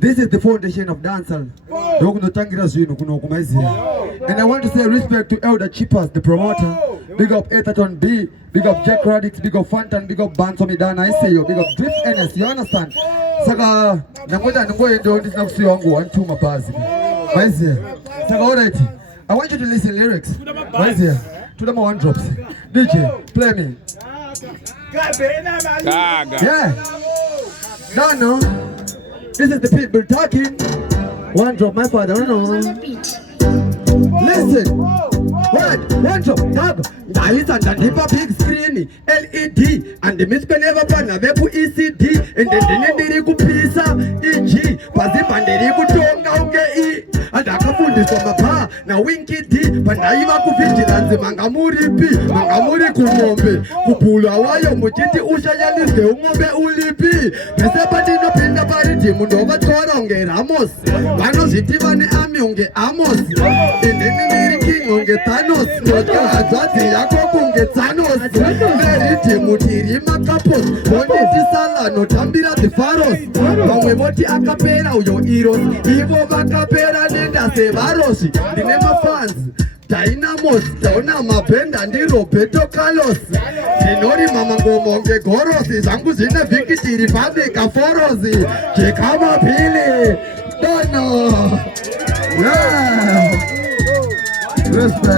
This is the foundation of dancehall. And I want to say respect to Elder Chippers, the promoter. Big up Etherton B, big up Jack Radix, big up Fantan, big up Bansomidana, I say you, big up Drift NS, you understand? Saka, namoja ndio this na kusi wangu 1 2 mabazi. Maizia. Saka alright. I want you to listen lyrics. Maizia. To them one drops. DJ, play me. Yeah. No. This is the people talking. One drop, my father. Listen. One drop. Nice and a deeper big screen. LED. And the miss never plan a vepu ECD. And then the pizza EG. Pazipanderi kutonga unge E. And I can put this on my pa. Now winky D. But now you have to vigilance. Mangamuri P. Mangamuri kumombe. Kupula wayo mujiti usha yaniste. Umombe ulipi. Mesepati no pinda pariti. Munova tora unge Ramos. Mano zitivane ami unge Amos. Indeni king unge Thanos. Notka azati yako kunge Thanos. Meriti mutiri makapos. Monditi sala no tambira the Faros. Mwe moti akapera uyo Eros. Ivo bakapera nenda sevarosi. Dinema fans. Dynamos, Dona Mapenda, ndi Roberto Carlos. Sinori mama ngomonge gorosi. Zangu zine vikitiri fadhi kaforosi. Chekama pili. Dona. Yeah. Respect.